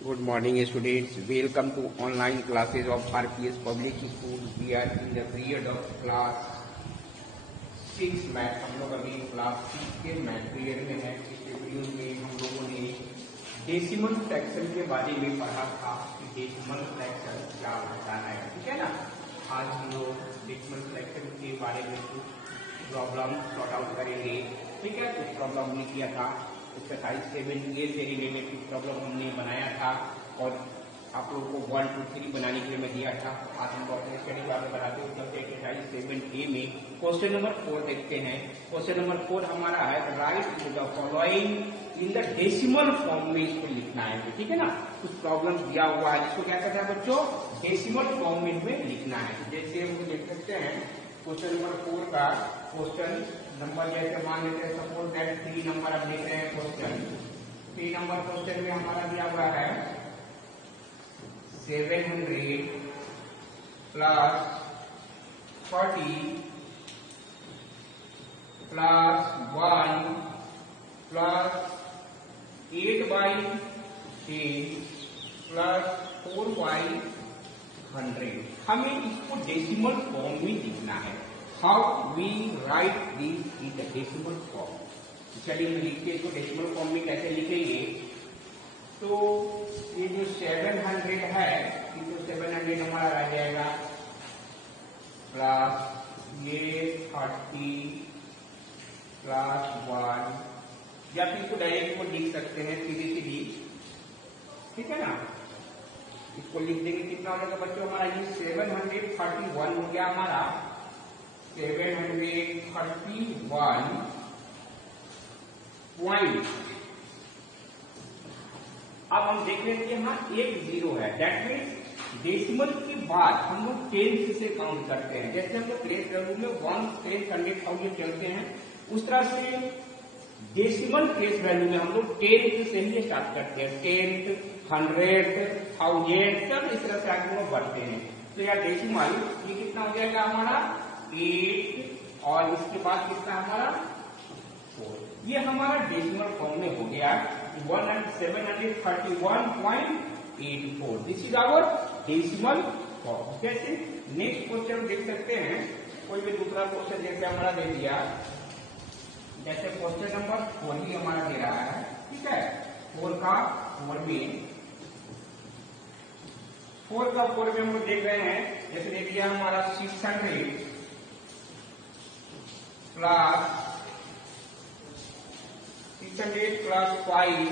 Good morning students, welcome to online classes of RPS Public School. We are in the period of class 6 math. हम लोग अभी class 6 के math period में है। इस video में हम लोगों ने डेसिमल फ्रैक्शन के बारे में पढ़ा था कि डेसिमल फ्रैक्शन क्या होता है, ठीक है ना। आज हम लोग डेसिमल फ्रैक्शन के बारे में कुछ प्रॉब्लम सॉर्ट आउट करेंगे, ठीक है। कुछ प्रॉब्लम हमने किया था, एक्सरसाइज 7A से रिलेटेड कुछ प्रॉब्लम हमने बनाया था और आप लोगों को 1, 2, 3 बनाने के लिए मैं दिया था। आज हम लोग अपने स्टडी को आगे बढ़ाते हैं। चलते एक्सरसाइज 7A में क्वेश्चन नंबर 4 देखते हैं। क्वेश्चन नंबर 4 हमारा है right the following in the decimal form में इसको लिखना है, ठीक है ना। कुछ प्रॉब्लम दिया हुआ है जिसको क्या करना है बच्चों, डेसिमल फॉर्म में लिखना है। जैसे हम देख सकते हैं क्वेश्चन नंबर 4 का क्वेश्चन नंबर जैसे मान लेते हैं सपोज दैट 3 नंबर अब देख रहे हैं क्वेश्चन। 3 नंबर क्वेश्चन में हमारा दिया हुआ है 700 प्लस 40 प्लस 1 प्लस 8/10 प्लस 4/100। हमें इसको डेसिमल फॉर्म में लिखना है। How we write this in the decimal form. चलिए हम लिखते इसको डेसिमल फॉर्म में कैसे लिखेंगे। तो ये जो 700 है, ये तो 700 हमारा रह जाएगा प्लस ये 30 प्लस 1, या फिर इसको डायरेक्ट को लिख सकते हैं सीधी, ठीक है ना। इसको लिख देंगे, कितना हो जाएगा बच्चों हमारा ये 731 हो गया हमारा 731 पॉइंट। अब हम देख रहे हैं कि यहाँ एक 0 है, दैट मीन्स डेसिमल के बाद हम लोग 10 से काउंट करते हैं। जैसे हम लोग प्लेस वैल्यू में 1, 10, 100, 1000 चलते हैं, उस तरह से डेसिमल प्लेस वैल्यू में हम लोग 10 से ही स्टार्ट करते हैं। 10, 100, 1000 सब इस तरह से आगे लोग बढ़ते हैं। तो यार डेसिमल ये कितना हो जाएगा हमारा 8 और इसके बाद कितना हमारा 4। ये हमारा डेसिमल फॉर्म में हो गया 731.84। This is our decimal form. जैसे नेक्स्ट क्वेश्चन देख सकते हैं, कोई भी दूसरा क्वेश्चन जैसे हमारा दे दिया, जैसे क्वेश्चन नंबर 4 ही हमारा दे रहा है, ठीक है। 4 का 4 में हम लोग देख रहे हैं, जैसे दे दिया हमारा 600 प्लस 5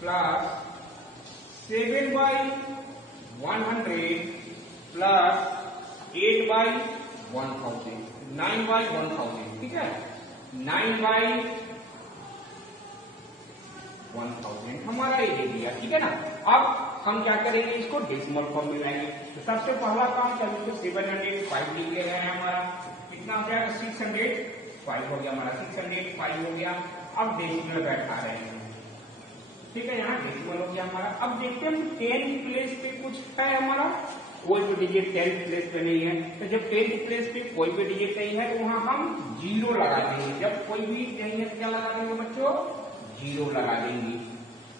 प्लस 7/100 प्लस 8/1000, 9/1000, ठीक है। 9/1000 हमारा ये दे दिया, ठीक है ना। अब हम क्या करेंगे, इसको डेसिमल फॉर्म में लाएंगे। तो सबसे पहला काम चलिए तो 705 लिख ले रहे हैं। हमारा कितना हो गया 605 हो गया हमारा 605 हो गया। अब डेसिमल बैठा रहे हैं, ठीक है। यहाँ डेसिमल हो गया हमारा। अब देखते हैं 10 प्लेस पे कुछ है हमारा, कोई भी डिजिट 10 प्लेस पे नहीं है। तो जब 10 प्लेस पे कोई भी डिजिट नहीं है तो वहां हम 0 लगा देंगे। जब कोई भी नहीं है तो क्या लगा देंगे बच्चों, 0 लगा देंगे।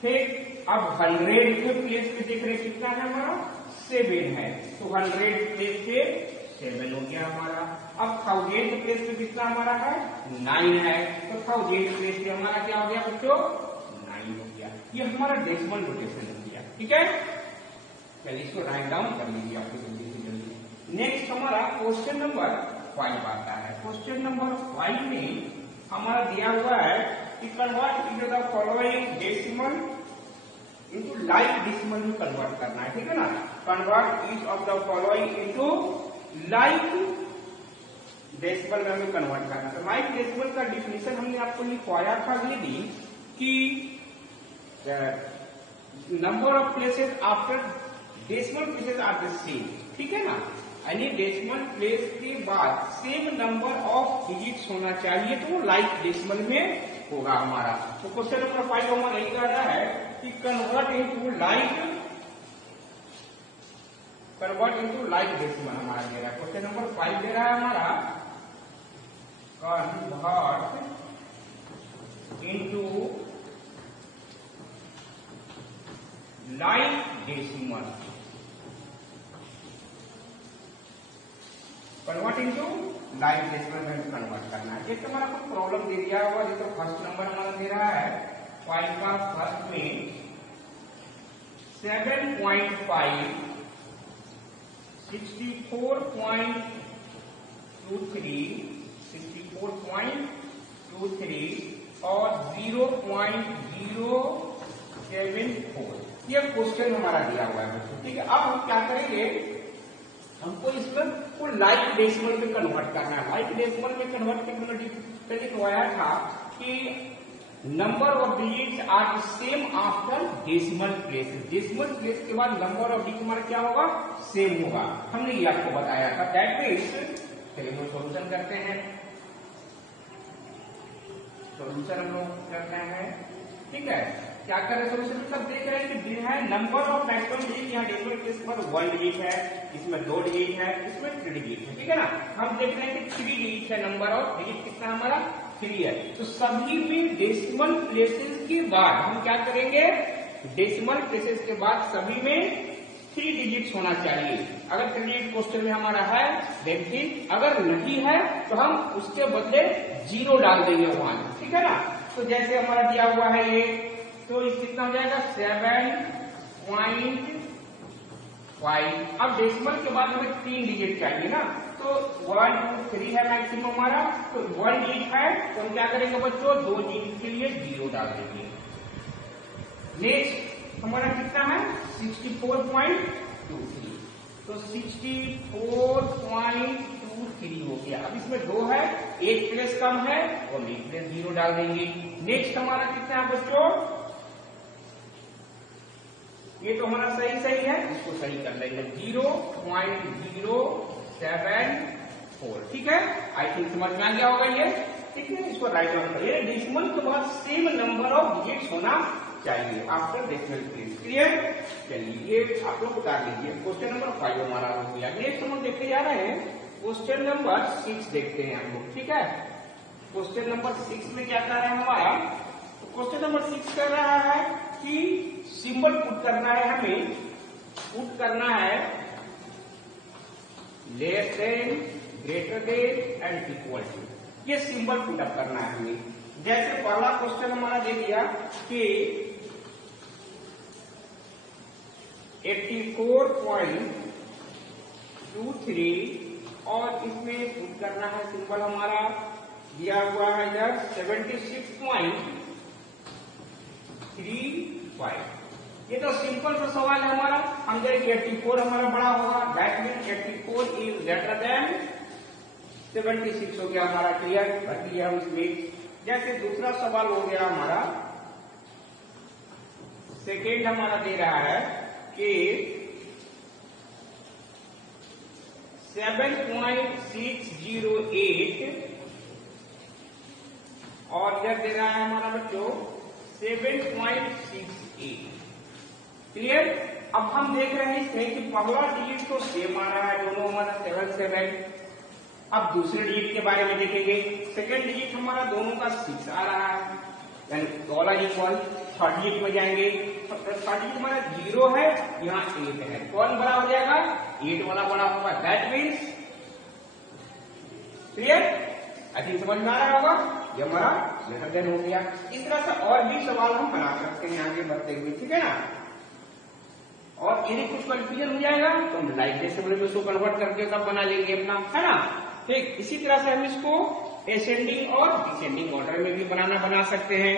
ठीक। अब 100 के प्लेस पे देख रहे हैं कितना है हमारा 7 है, तो 100 प्लेस पे 7 हो गया हमारा। अब 1000 प्लेस पे कितना हमारा है 9 है, तो 1000 प्लेस पे हमारा क्या हो गया बच्चों 9 हो गया। ये हमारा डेसिमल नोटेशन हो गया, ठीक है। चलिए इसको राइट डाउन कर लीजिए आपको जल्दी से जल्दी। नेक्स्ट हमारा क्वेश्चन नंबर 5 आता है। क्वेश्चन नंबर 5 में हमारा दिया हुआ है कि convert into the following decimal into like decimal में कन्वर्ट करना है, ठीक है ना। Convert each of the following into like decimal में हमें कन्वर्ट करना है। तो लाइक डेसिमल का डिफिनेशन हमने आपको लिखवाया था ये भी कि number of places after decimal places are the same, ठीक है ना। यानी डेसिमल प्लेस के बाद सेम नंबर ऑफ डिजिट्स होना चाहिए, तो वो लाइक डेसिमल में होगा हमारा। तो क्वेश्चन नंबर 5 हमारा यही कह रहा है कि कन्वर्ट इनटू लाइक डेसिमल हमारा दे रहा है। क्वेश्चन नंबर 5 दे रहा है हमारा convert into like decimal, convert into like decimal में कन्वर्ट करना है। एक तो हमारा कुछ प्रॉब्लम दे दिया हुआ, जैसे फर्स्ट नंबर हमारा दे रहा है 5 का फर्स्ट में 7.5, 64.23 और 0.074, ये क्वेश्चन हमारा दिया हुआ है बच्चों, ठीक है। अब हम क्या करेंगे, हमको इसमें को लाइक डेसिमल में कन्वर्ट करना है। लाइक डेसिमल में कन्वर्ट करने को आया था कि number of digits are same after decimal places, decimal place के बाद नंबर ऑफ डिजिट हमारा क्या होगा, सेम होगा। हमने ये आपको बताया था। दैट मीन्स चलिए हम सॉल्यूशन करते हैं, सॉल्यूशन हम लोग करते हैं, ठीक है। क्या कर रहे हैं सॉल्यूशन, सब देख रहे हैं कि है नंबर ऑफ मैक्सिमम डिजिट, यहाँ डेसिमल प्लेस पर 1 डिजिट है, इसमें 2 डिजिट है, इसमें 3 डिजिट है, ठीक है ना। हम देख रहे हैं कि 3 डिजिट है, नंबर ऑफ डिजिट कितना हमारा 3 है। तो सभी में डेसिमल प्लेसेस के बाद हम क्या करेंगे, डेसिमल प्लेसेस के बाद सभी में 3 डिजिट्स होना चाहिए। अगर 3 डिजिट क्वेश्चन में हमारा है देन ठीक, अगर नहीं है तो हम उसके बदले 0 डाल देंगे वहां, ठीक है ना। तो जैसे हमारा दिया हुआ है ये, तो इस कितना हो जाएगा 7.5। अब डेसिमल के बाद हमें 3 डिजिट चाहिए ना, तो 1 2 3 है मैक्सिमम हमारा, तो 1 डिजिट है तो हम क्या करेंगे बच्चों, 2 डिजिट के लिए 0 डाल देंगे। नेक्स्ट हमारा कितना है 64.23, तो 64.23 हो गया। अब इसमें 2 है, 1 प्लेस कम है और 1 प्लेस 0 डाल देंगे। नेक्स्ट हमारा कितना है बच्चों, ये तो हमारा सही है, इसको सही कर लेंगे 0.074, ठीक है। आई थिंक समझ में आ गया होगा ये, ठीक है। इसको राइट डाउन करिए, डेसिमल के बाद सेम नंबर ऑफ डिजिट्स होना चाहिए आफ्टर डेसिमल प्लेस, क्लियर। चलिए ये आप लोग उतार लीजिए। क्वेश्चन नंबर 5 हमारा हो गया। नेक्स्ट हम देखते जा रहे हैं क्वेश्चन नंबर 6 देखते हैं हम लोग, ठीक है। क्वेश्चन नंबर 6 में क्या कर रहा है हमारा, तो क्वेश्चन नंबर 6 कर रहा है कि सिंबल पुट करना है, हमें पुट करना है less than, greater than and equal to, ये सिंबल पुट अप करना है हमें। जैसे पहला क्वेश्चन हमारा दे दिया कि 84.23 और इसमें पुट करना है सिंबल हमारा दिया हुआ है इधर 76.35। ये तो सिंपल सा सवाल है हमारा। हम कहेंगे 84 हमारा बड़ा होगा, that mean 84 is greater than 76 हो गया हमारा, क्लियर कर लिया हम इसमें। जैसे दूसरा सवाल हो गया हमारा, सेकेंड हमारा दे रहा है कि 7.608 और इधर दे रहा है हमारा बच्चों 7.68, क्लियर। अब हम देख रहे हैं इसमें कि पहला डिजिट तो सेम आ रहा है, दोनों हमारा 7 अब दूसरे डिजिट के बारे में देखेंगे। सेकंड डिजिट हमारा दोनों का 6 आ रहा है, यानी डॉलर इक्वल। थर्ड डिजिट में जाएंगे, थर्ड डिजिट हमारा 0 है, यहाँ 8 है, कौन बड़ा हो जाएगा, 8 वाला बड़ा होगा, that means clear. I think समझ में आ रहा होगा, ये हमारा ग्रेटर देन हो गया। इस तरह से और भी सवाल हम बना सकते हैं आगे बढ़ते हुए, ठीक है ना। और यदि कुछ कंफ्यूजन हो जाएगा तो हम लाइक डेसिमल में उसको कन्वर्ट करके तब बना लेंगे अपना, है ना। ठीक इसी तरह से हम इसको एसेंडिंग और डिसेंडिंग ऑर्डर में भी बना सकते हैं।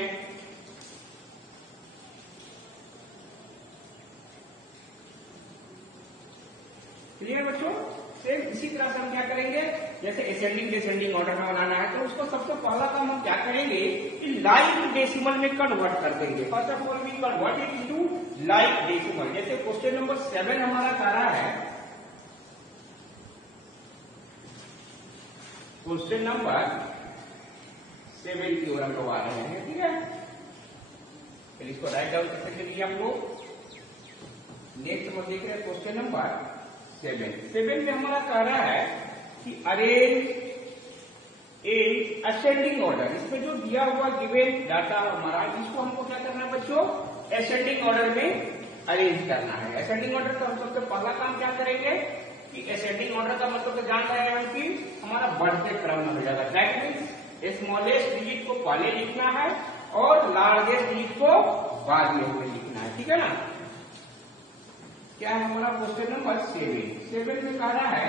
क्लियर बच्चों। सेम इसी तरह से हम क्या करेंगे, जैसे एसेंडिंग डिसेंडिंग ऑर्डर में बनाना है तो उसको सबसे पहला काम हम क्या करेंगे कि लाइक डेसिमल में कन्वर्ट कर देंगे। First of all we convert it into like decimal. जैसे क्वेश्चन नंबर 7 हमारा कर रहा है, क्वेश्चन नंबर 7 की ओर हम लोग आ रहे हैं, ठीक है। फिर इसको राइट डाउन कर सकते हम लोग। नेक्स्ट हम देख रहे हैं क्वेश्चन नंबर 7 में हमारा कह रहा है कि अरेंज इन असेंडिंग ऑर्डर। इसमें जो दिया हुआ गिवन डाटा हमारा, इसको हमको क्या करना है बच्चों, असेंडिंग ऑर्डर में अरेंज करना है। असेंडिंग ऑर्डर का हम सबसे पहला काम क्या करेंगे कि असेंडिंग ऑर्डर का मतलब तो जान रहे हैं कि हमारा बढ़ते क्रम में हो जाएगा। दैट मीन्स स्मॉलेस्ट डिजिट को पहले लिखना है और लार्जेस्ट डिजिट को बाद में हमें लिखना है, ठीक है ना। क्या है हमारा क्वेश्चन नंबर 7 में कह रहा है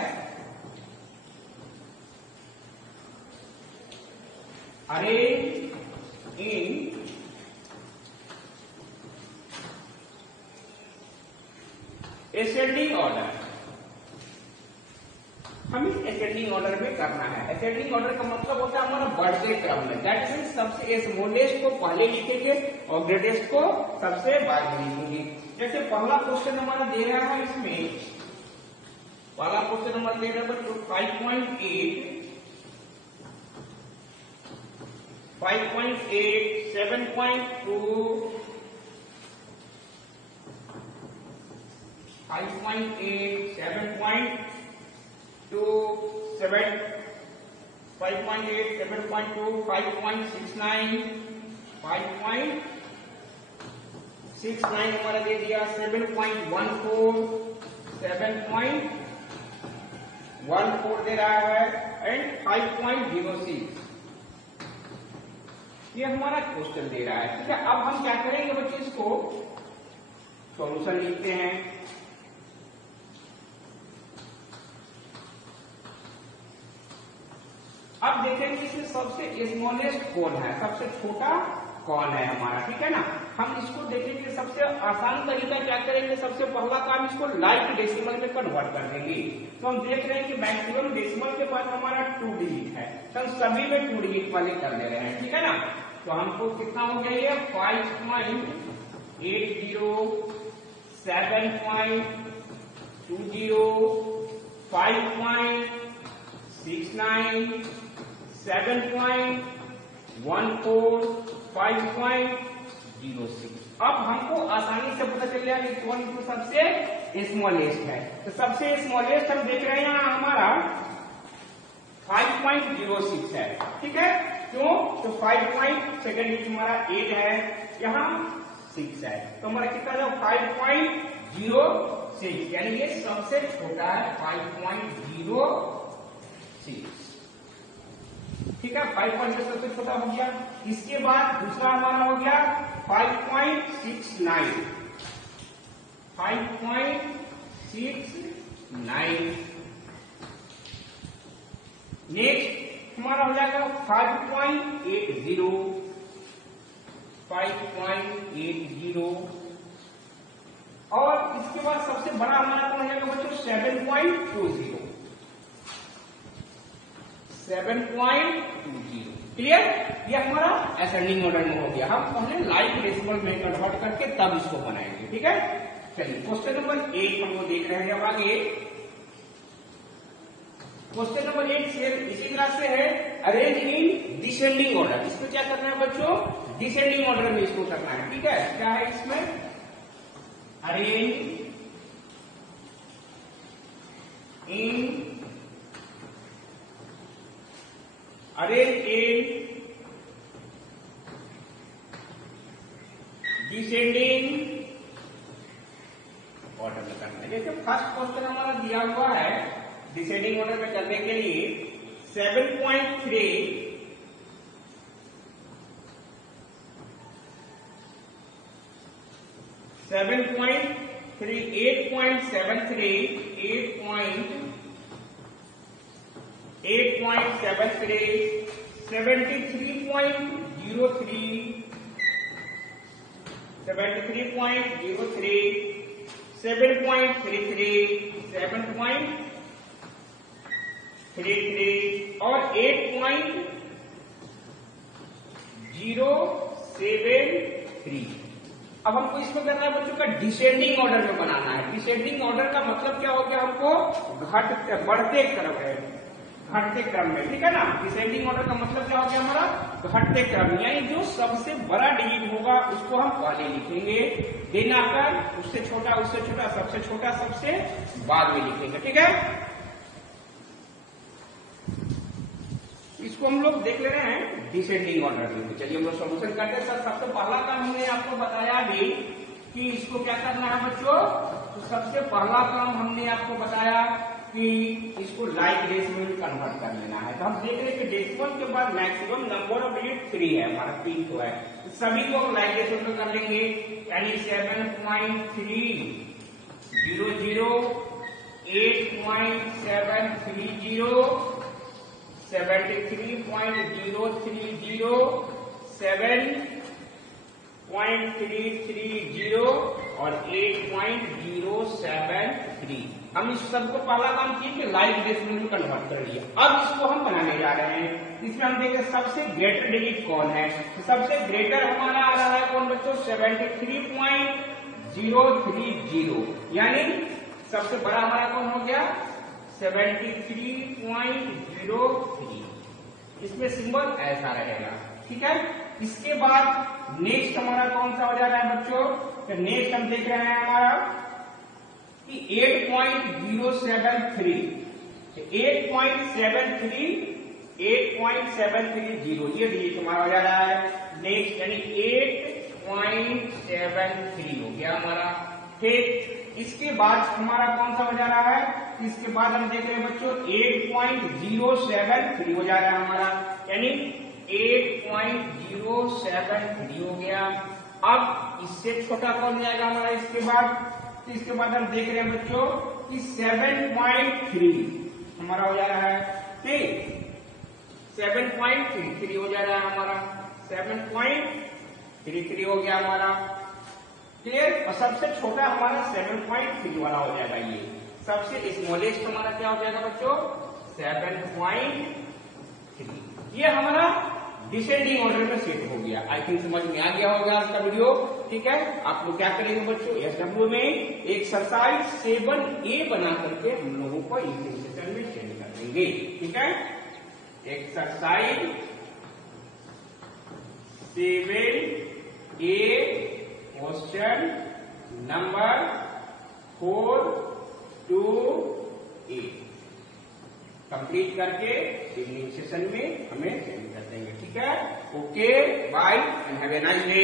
अरेंज इन असेंडिंग ऑर्डर। हमें असेंडिंग ऑर्डर में करना है। असेंडिंग ऑर्डर का मतलब होता है हमारा बढ़ते क्रम में। दैट मीन्स सबसे स्मॉलेस्ट को पहले लिखेंगे और ग्रेटेस्ट को सबसे बाद में लिखेंगे। जैसे पहला क्वेश्चन हमारा दे रहा है, इसमें पहला क्वेश्चन नंबर दे रहा है 5.8, 7.2, 5.8, 7.2, 5.8, 7.2, 5.69, 5.69 हमारा दे दिया, 7.14, 7.14 दे रहा है एंड 5.06 ये हमारा क्वेश्चन दे रहा है, ठीक है। अब हम क्या करेंगे बच्चे, इसको सॉल्यूशन लिखते हैं। अब देखेंगे इसमें सबसे स्मॉलेस्ट कौन है, सबसे छोटा कौन है हमारा, ठीक है ना। हम इसको देखेंगे सबसे आसान तरीका क्या करेंगे, सबसे पहला काम इसको लाइक डेसिमल में कन्वर्ट कर देंगे। तो हम देख रहे हैं कि मैक्सिमम डेसिमल के पास हमारा 2 डिजिट है, तो हम सभी में 2 डिजिट वाले कर दे रहे हैं, ठीक है ना। तो हमको कितना हो गया ये 5.80, 7.20, 5.69, 7.14, 5.06। अब हमको आसानी से पता चल जाएगा कि कौन सबसे स्मॉलेस्ट है। तो सबसे स्मॉलेस्ट हम देख रहे हैं यहाँ हमारा 5.06 है, ठीक है। क्यों? तो 5.2 हमारा 8 है, यहाँ 6 है, तो हमारा कितना है 5.06, यानी ये सबसे छोटा है 5.06, ठीक है। 5.06 सबसे छोटा हो गया। इसके बाद दूसरा हमारा हो गया 5.69, 5.69। नेक्स्ट हमारा हो जाएगा 5.80, 5.80 और इसके बाद सबसे बड़ा हमारा हो जाएगा बच्चों 7.20, 7.20। क्लियर? ये हमारा असेंडिंग ऑर्डर में हो गया। हम पहले लाइक डेसिमल में कन्वर्ट करके तब इसको बनाएंगे, ठीक है। चलिए क्वेश्चन नंबर 8 हम वो देख रहे हैं। अब आगे क्वेश्चन नंबर 8 इसी तरह से है अरेंज इन डिसेंडिंग ऑर्डर। इसमें क्या करना है बच्चों, डिसेंडिंग ऑर्डर में इसको करना है, ठीक है। क्या है इसमें, अरेंज इन डिसेंडिंग ऑर्डर में करना है। जैसे फर्स्ट क्वेश्चन हमारा दिया हुआ है डिसेंडिंग ऑर्डर में करने के लिए 7.3, 8.73, 8.73, 73.03, 7.33, 7.33 और 8.073। अब हमको इसमें करना है बच्चों का डिसेंडिंग ऑर्डर में बनाना है। डिसेंडिंग ऑर्डर का मतलब क्या हो गया, हमको बढ़ते क्रम है, घटते क्रम में, ठीक है ना। डिसेंडिंग ऑर्डर का मतलब क्या हो गया हमारा, घटते क्रम, यानी जो सबसे बड़ा डिजिट होगा उसको हम पहले लिखेंगे, देन आकर उससे छोटा, सबसे छोटा सबसे बाद में लिखेंगे, ठीक है। इसको हम लोग देख ले रहे हैं डिसेंडिंग ऑर्डर में। चलिए हम लोग सॉल्यूशन करते हैं। सर सबसे पहला काम हमने आपको बताया भी कि इसको क्या करना है बच्चों। तो सबसे पहला काम हमने आपको बताया कि इसको लाइक डेसिमल में कन्वर्ट कर लेना है। तो हम देख रहे हैं कि डेसिमल के बाद मैक्सिमम नंबर ऑफ डिजिट 3 है, हमारा 3 तो है। तो सभी को हम लाइक डेसिमल में कर लेंगे, यानी 7.300, 8.730, 73.030, 7.330 और 8.073। हम इस सबको पहला काम किए कि लाइक डेसिमल में कन्वर्ट कर लिया। अब इसको हम बनाने जा रहे हैं। इसमें हम देखें सबसे ग्रेटर डिजिट कौन है। तो सबसे ग्रेटर हमारा आ रहा है कौन बच्चों, 73.030, यानी सबसे बड़ा हमारा कौन हो गया 73.03। इसमें सिंबल ऐसा रहेगा, ठीक है। इसके बाद नेक्स्ट हमारा कौन सा हो जा रहा है बच्चों। तो नेक्स्ट हम देख रहे हैं हमारा कि 8.073, 8.730 ये डिजिट हमारा हो जा रहा है नेक्स्ट, यानी 8.73 हो गया हमारा। ठीक, इसके बाद हमारा कौन सा हो जा रहा है, इसके बाद हम देख रहे हैं बच्चों 8.073 हो जा रहा है हमारा, यानी 8.073 हो गया। अब इससे छोटा कौन जाएगा हमारा इसके बाद। तो इसके बाद हम देख रहे हैं बच्चों कि 7.3 हमारा हो जा रहा है, ठीक, 7.33 हो जा रहा है हमारा, 7.33 हो गया हमारा, क्लियर। और सबसे छोटा हमारा 7.3 वाला हो जाएगा। ये सबसे स्मॉलेस्ट हमारा क्या हो जाएगा बच्चों 7.3। ये हमारा डिसेंडिंग ऑर्डर में सेट हो गया। आई थिंक समझ में आ गया होगा आज का वीडियो, ठीक है। आप लोग क्या करेंगे बच्चों, SW में एक्सरसाइज 7A बना करके हम लोगों को इवनिंग सेशन में सेंड कर देंगे, ठीक है। Exercise 7A question number 4 to 8 complete करके इवनिंग सेशन में हमें सेंड कर देंगे, ठीक है। Okay, bye and have a nice day.